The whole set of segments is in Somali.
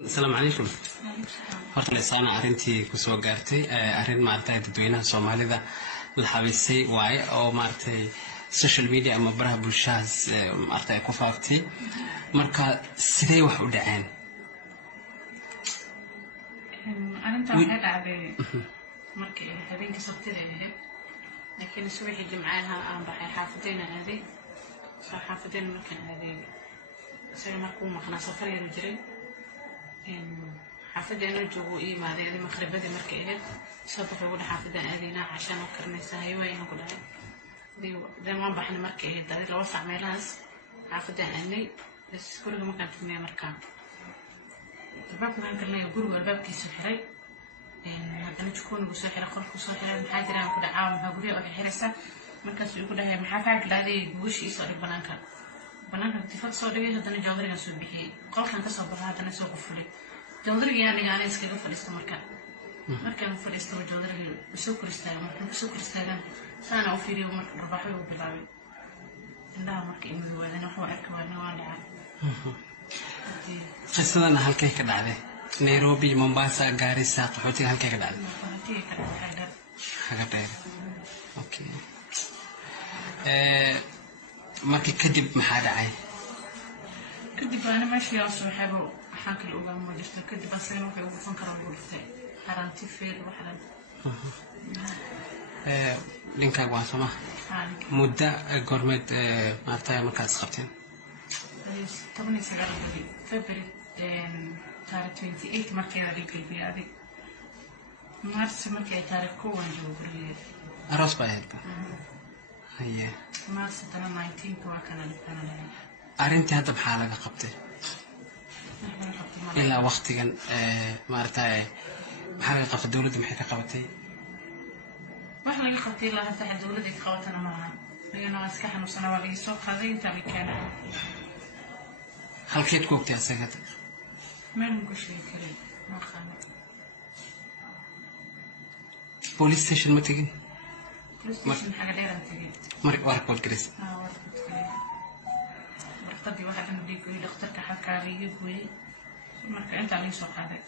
السلام عليكم. horta leesana arintii ku soo gaartay arin maartay dadweynaha Soomaalida la xabiisay waay oo maartay social media ama baraha bulshada maartay ku faaftay marka sidee wax u dhaceen arinta waxay dhacday markii habeenkii sabtida ahayd laakiin subaxii jimcaha aan baxay xaafadayna aaday xaafadayna markaan aaday sida markuu maqnaa safar yar jiray حافظنا الجو إيه ما ذي مخرب بدي مركيه صبح يقول حافظنا أذينا عشان وكرنا سهيوا ينقول ذي ما بحنا مركيه ده لو وسع ميلاس حافظنا أني بس كل ما كانت في مركان الباب كان كنا يقولوا الباب كيس حري هذا تكون بسحر خلق بسحر محاضرة وكذا عام هقولي أو حرسة مركز يقول هي محافظ لذي وش يصير بنانك اتفاق صوري هذا نجاوري نسوبيه قال كان تصور هذا نسوق فلي جودري يعني أنا إسكيد فلست مركان فلست وجودري بسكر استعمال سنة وفيري وربحي وبلاوي لا مركين من هذا نحو أكوان وعلى قصدنا هالكيك كده نيروبي مومباسا غاريسا قحوتي هالكيك كده حاجة أوكي markii kadib maxaa dhacay kadib ana meeshii aan soo xabo xankii uga ma jirto kadib asana wuxuu ugu fan karaa bulshada haranti feer waxaan linkaaga waa sama muddo gormeed maartay markaas qabteen 19 February taariikh 28 markii aan dhigay adig mars markii taariikh koowan joogay aroos baa ahayd هي ما ستنا 19 كواكنا لنا أرنتي هذا بحالة قبته إلا وقت كان ما أرتاي بحالة قبت الدولة محيكا قبتي ما إحنا قبتي الله تحت الدولة دي قوتنا معها لأنه أسكحنا وسنة وغي سوق هذا أنت مكانه هل كيت كوكتي أسكت ما نقول شيء كريم ما خانه بوليس ستيشن ما تجين ستيشن حاجة دايرة تجين مرق ورق والكريس ورق والكريس مرتبي واحد من ديك ويد اخترك حكاري يقوي مرك أنت عليه سوق هذا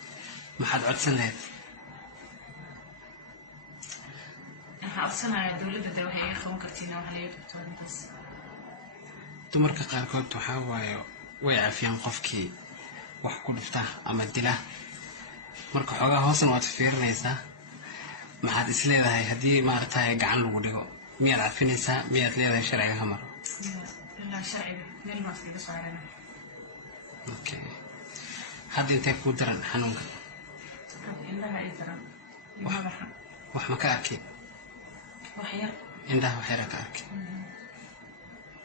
ما حد عد سنة أصلا دولة الدولة هي خوان كرتينا وهي بتوعد بس تمرك قاركود تحاول ويعرف ينقفكي وحكول افتح أما الدلا مرك حاجة هوسن واتفير ليسا ما حد إسلام هاي هدي ما رتاي قعن لوديو مير عارفين إنسا مير ليه شرعي همر لا شرعي مير ما في بس علينا أوكي هذا أنت كودرن حنون عندها إدران وح مكاكي وحير عندها وحير كاكي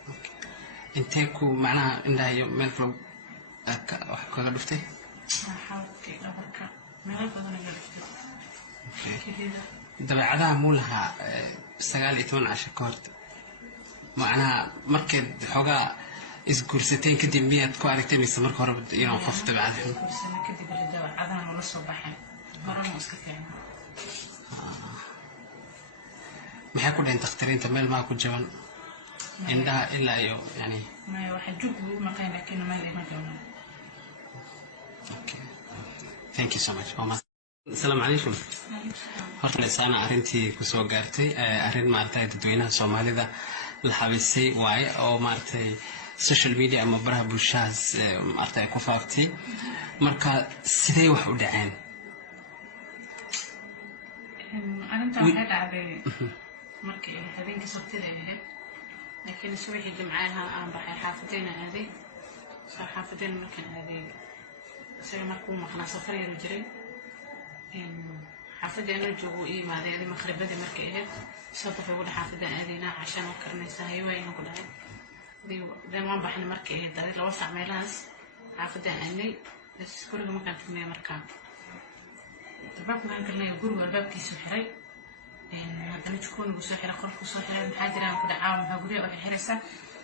أوكي أنت كو معناها عندها يوم ملكلو وح كذا دفتي حاول كي أبرك ملك هذا أوكي دبي عدها مولها سجال 12 كورت معناها مركب حاجة إسكورستين كده مية كواركتين يستمر كهرب ينام خفت بعدها كورسنا كده بالدواء عدها ولا صباحا مرة مسكتين ما حيكون أنت تختارين تمام ما كنت جوان عندها إلا يوم يعني ما واحد جوب مكان لكنه ما لي ما جونا أوكي thank you so much السلام عليكم. horta leesana arintii ku soo gaartay arin maartay dadweynaha Soomaalida la xabiisay waay oo maartay social media ama baraha bulshada maartay ku faaftay marka sidee wax u dhaceen arinta waxay dhacday markii habeenkii sabtida ahayd laakiin subaxii jimcaha aan baxay xaafadayna aaday xaafadayna markaan aaday sida markuu maqnaa safar yar jiray حافظنا الجو إيه ما ذي مخرب بدي مركيه صبح يقول حافظنا أذينا عشان وكرنا سهيوا ينقول ذي ما بحنا مركيه ده لو وسع ميلاس حافظنا أني بس كل ما كانت في مركان الباب كان كنا يقولوا الباب كيس حري هذا تكون بسحر خلق بسحر محاضرة وكذا عام هقولي أو حرسة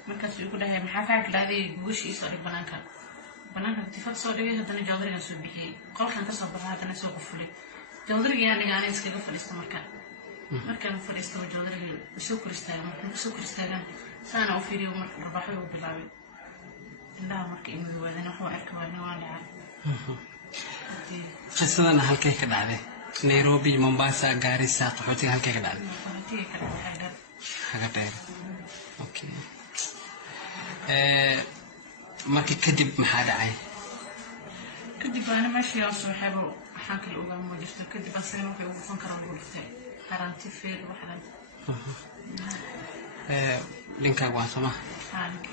مركز يقول هي محافظ لذي وش يصير بنانك اتفاق صوري هذا نجاوري نسوبيه قال كان تصور هذا نسوق فلي جودري يعني أنا إسكيد فلست مركان فلست وجودري بسكر استعمال سنة وفيري وربحي وبلاوي لا مركين من هذا نحو أكوان وعلى qisadana halkay ka dhacday Nairobi Mombasa Garissa qaxootiga halkay ka dhacday haga dheer okay markii kadib maxaa dhacay kadib أنا ماشي أصلا حابة حاكي الأولى ما جرت كدي بس أنا في أول فنكر أقول في قرنتي في الواحد لينكا واسمة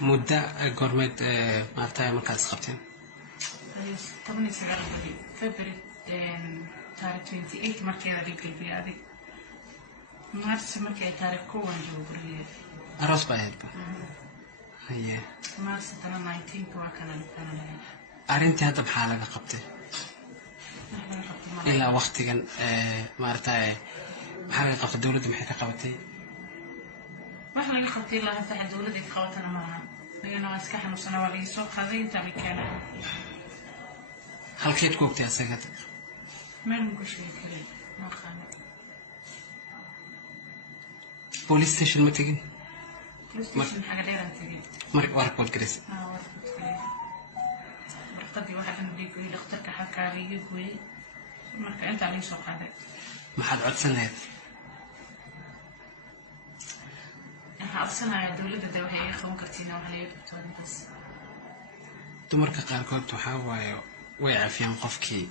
مدة قرمت مالتاي مركز خبتين طبعا سيارة بدي فبري تاريخ 28 مركي هذه قلبي هذه مارس مركي تاريخ كون جوبري أروس باهر هي مارس ترى 19 كوا كان أرنتي هذا بحالة قبته إلا وقت كان مارتاي بحالة قبت الدولة محيكا قبتي ما احنا قبتي الله تحت الدولة دي قوتنا معها لأنه أسكحنا وسنة ولي سوق هذه انت مكانا هل كيت كوبتي أسكت ما نقول شيء كذا ما خانة بوليس ستيشن ما تجين بوليس ستيشن حاجة دايرة تجين مرق ورق والكريس ورق والكريس برقدي واحد من بيقول لي اخترك حكاري يقول مرك أنت عليه سوق هذا ما حد عد سنة أصلاً الدولة الدوحية خوان كرتينا وهي بتوعد بس تمرك قاركود تحاول ويعرفين قفكي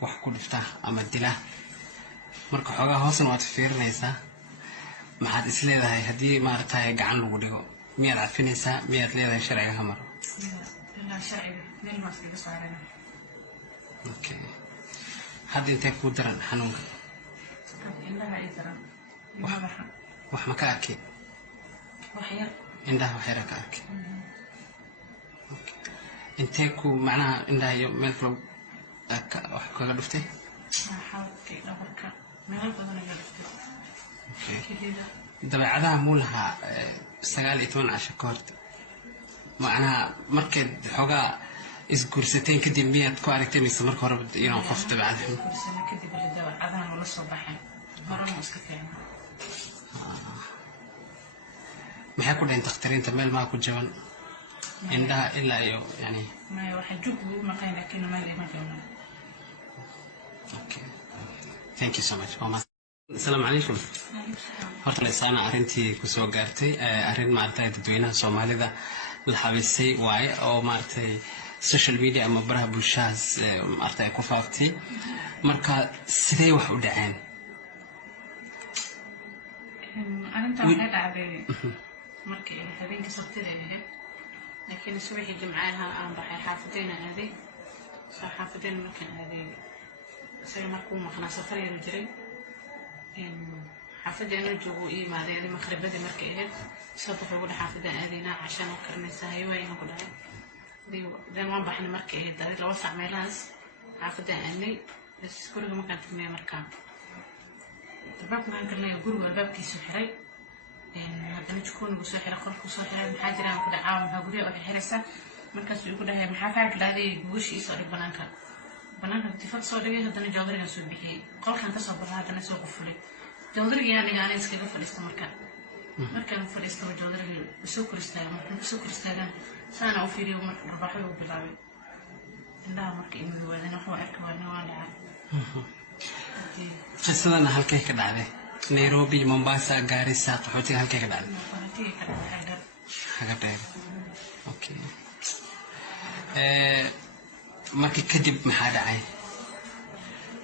وحكو لفتح أما الدله مرك حاجة هوسن واتفير ليسا ما حد إسلي ذا هدي ما رتاي قعن لوديو مير عارفين إنسا مير ليه شرعي همر لا شرعي لين ما في قصة علينا أوكي حد أنت كودرن حنون إنها إدرا وح مكاكي وحير عندها وحيرك أكيد. إنتكو معناها عندها يوم ملفلو وحكوا قدفتي؟ حاولت كي أبرك ملفلو أنا قدفتي. دبي عدها مولها سجال 12 كورت معناها مركز حاجة إسكورستين كدي مية كواركتين يستمر كورب ينام خفت بعدهم. كورسنا كدي بالدواء عدها ولا صباحين مرة مسكتين. maxay ku dhayn taqtiriinta meel ma ku jaban indhaha ilaa iyo yani ma waxa jugu ma qeyn laakiin ma leeyahay jaban okay thank you so much السلام عليكم horta leesana arintii ku soo gaartay arin maartay dadweynaha Soomaalida la xabeysay waay oo maartay social media ama baraha bulshada maartay ku faaftay marka sidee wax u dhaceen arinta waxay dhacday markii habeenkii sabtida ahayd laakiin subaxii jimcaha aan baxay xaafadeena aaday xaafadeena markaan aaday isaga markuu maqnaa safar yar jiray xaafadeena joogo iimaadeen maqribadii markay ahayd sabab ugu xaafada aadayna cashan oo karnaysa hay'ayna ku dhacay deen waan baxnay markay ahayd dadii laba sac meelahaas xaafada aanay iskuulka markaan tagnay markaan albaabkaan karnay guriga albaabkiisu xiray haddana jikoonigu soo xiray qolku soo xiray maxaa jiraan ku dhacaa maxaa guriga waxay xiraysaa markaasuu igu dhahay maxaa kaa galaadayay gogashii soo dhig banaanka tifad soo dhigay haddana joodarigan soo bixiyey qolkan ka soo baxay haddana soo qufulay joodarigii aniga ana iskaga fadhiista markaan fadhiistaba joodarigii soo koristaagaan saana u fiiriyo marka rabaaxo u bilaabay indhaha marka imu waadeen wax waa arki waadna waa dhacay qisadana halkay ka dhacday Nairobi Mombasa Garissa qaxootiga halkay ka dhacday haga dheer okay markii kadib maxaa dhacay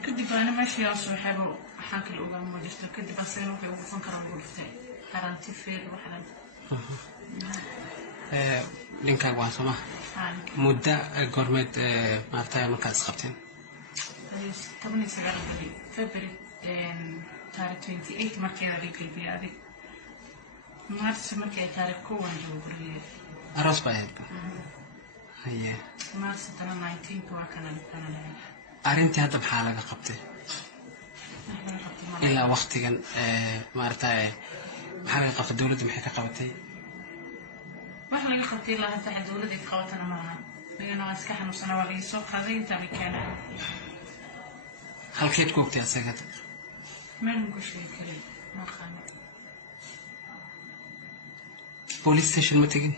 kadib أنا ماشي أصلا حابة حاكي الأولى ما جرت كدي بس أنا في أول فنكر أقول في قرنتي في الواحد لينكا واسمة مدة قرمت مالتاي مركز خبتين طبعا سيارة بدي فبري تاريخ 28 مركي هذه قلبي هذه مارس مركي تاريخ كون جوبري أروس باهر هي مارس ترى 19 كوا كان أرنتي هذا بحالة قبته إلا وقت كان مارتاي بحالة قبت الدولة محيكا قبتي ما احنا قبتي الله تحت الدولة دي قوتنا معها لأنه أسكحنا وسنة ولي سوق هذه انت مكانا هل كيت كوبتي أسكت ما نقول شيء كذا ما خانة بوليس ستيشن ما تجين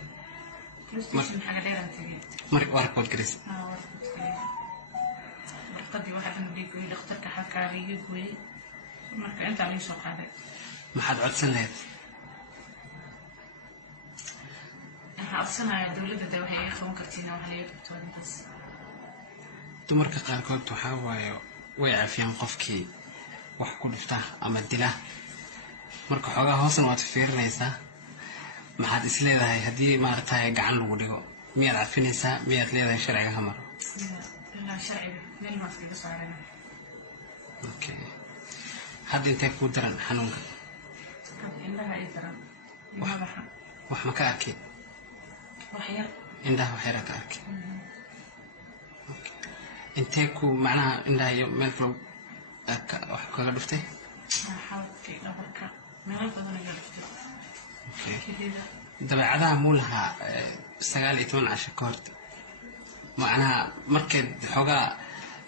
بوليس ستيشن حاجة دايرة تجين مرق ورق والكريس ورق والكريس warqadii waxa dhan dhiigay dhakhtarka xalkaaga iga gooyay marka inta la soo qaaday maxaad codsan lahayd waxaan dowladda waxay iga qaban kartiin wax laga qabto intaas dumarka qaarkood waxaa waaye way cafiyaan qofkii wax ku dhifta ama dila marka xoogaa hoosna waad fiirinaysaa maxaad is leedahay haddii maaragtay gacan lagu dhigo miyaad cafinaysaa miyaad leedahay sharciga ha maro ilaa sharciga meel ma iskaga saarana okay hadda intee kuu daran xanuunka indhaha ay daran wax ma ka arkay wax yar indhaha wax yar ka arkay intee ku macnaha indhaha iyo meel kale wax kaga dhuftay xawdkii dhabarka meel badan ayaa dhuftay dabeecadaha muu lahaa 19 casho ka hor macnaha markaad xoogaa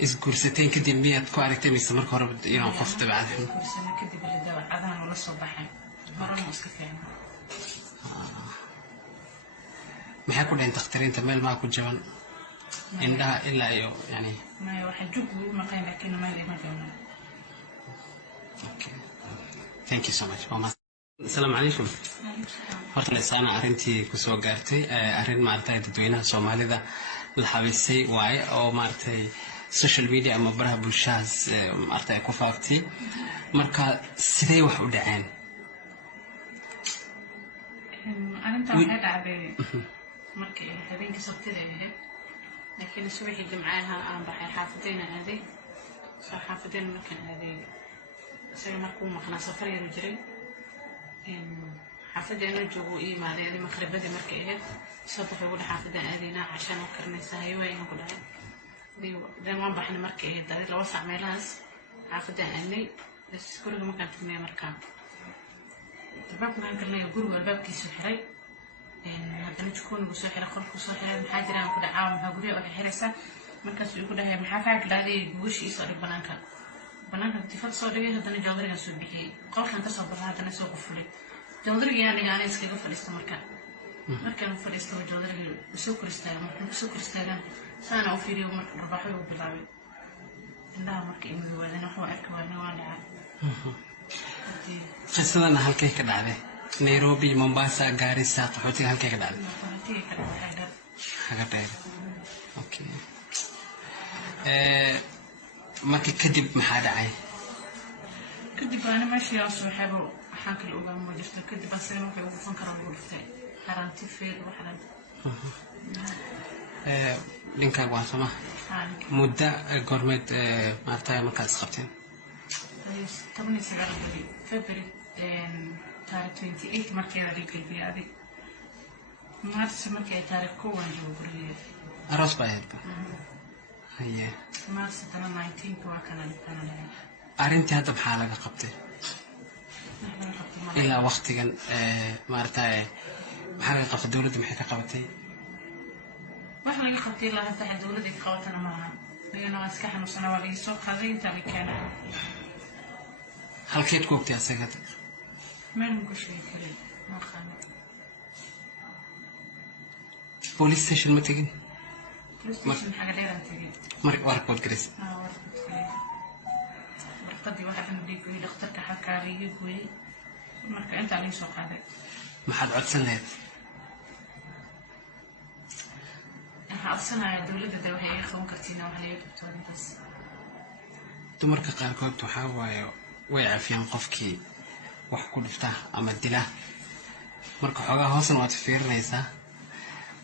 isguursateen kadib miyaad ku aragtay mise marka hore inuu qof dabeecad guursana kadib dabeecadahan la soo baxay marana iska fiicnaa maxay ku dhayn dakhtariinta meel maa ku jaban indhaha ilaa iyo yani maya waxa jug ugu maqan laakiin meel ima joono okay thank you so much السلام عليكم horta leesana arintii ku soo gaartay arin maartay dadweynaha Soomaalida la xabeysay waay oo maartay social media ama baraha bulshada maartay ku faaftay marka sidee wax u dhaceen arinta waxay dhacday markii habeenkii sabtida ahayd laakiin subaxii jimcaha aan baxay xaafadayna aaday soo xaafadayna markaan aaday isaga markuu maqnaa safar yar jiray xaafadayna joogo iimaadeen maqribadii markay ahayd sababta ugu xaafada aadina cashan oo karnaysa hay'adayna ku dhacay deen waan baxnay markay ahayd dadii laba sac meelahaas xaafada aanay iskuulka markaan tagnay markaan albaabkaan galnay guriga albaabkiisu xiray haddana jikoonigu soo xiray qolku soo xiray maxaa jiraan ku dhacaa maxaa guriga wax xiraysa markaas uu ku dhahay maxaa ka galaday gubashiisa oo banaanka tifad soo dhigay haddana joodariga soo bixiyay qolkan ka soo baxay haddana soo qufulay joodariga aniga iskaga fadhiisto markaan fadhiisto joodariga soo koristaagan saana u fiiriyo marka rabaxo uu bilaabay indhaha markay imaadan wax waa arkaa waa dhacay qisadana halkay ka dhacday Nairobi Mombasa Garissa qaxootiga halkay ka dhacday haga okay markii kadib maxaa dhacay kadib ana meeshii aan soo xabo waxaan kala ogaan ma jirto kadib asagana waxay ugu fan karaan buuftay haranti feed waxaan ninka waa sama muddo gormeed maartay markaad isqabteen 19 February 28 markii la dhigay adig maarsi markii taariikh koowan joogay aroos baa helta haye maarsi 19 waa kana dhigana arintii hadda maxaa laga qabtay ilaa waqtigan maartay maxaa laga qabtay dawladda maxay ka qabatay waxaan laga qabtay ilaa hadda dawladda ay qabatana maaha iyana iska xanuunsana waa laga soo qaaday inta la keenay halkeed ku ogtay asaga meel ku sheekay ma qaan police station ma tagin police station xaga dheer aan tagay mar warkood garis warqadii waxa dhan dhiigay dhakhtarka xalkaaga iga gooyay marka inta la soo qaaday maxaad codsan lahayd waxaan dowladda waxay iga qaban kartiin wax laga qabto intaas dumarka qaarkood waxaa waaye way cafiyaan qofkii wax ku dhifta ama dila marka xoogaa hoosna waad fiirinaysaa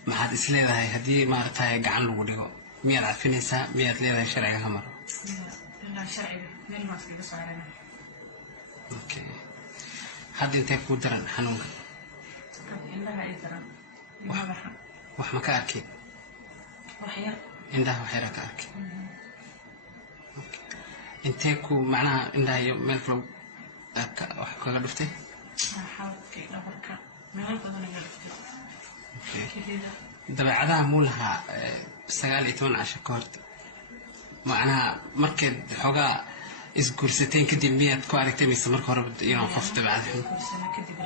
maxaad is leedahay haddii maaragtay gacan lagu dhigo miyaad cafinaysaa miyaad leedahay sharciga ha maro ilaa sharciga meel ma iskaga saarana okay hadda intee kuu daran xanuunka indhaha ay daran wax ma ka arkay wax yar indhaha wax yar ka arkay intee ku macnaha indhaha iyo meel kale wax kaga dhuftay xawdkii dhabarka meel badan ayaa dhuftay dabeecadaha muu lahaa 19 casho ka hor macnaha markaad xoogaa isguursateen kadib miyaad ku aragtay mise marka hore inuu qof dabeecad guursana kadib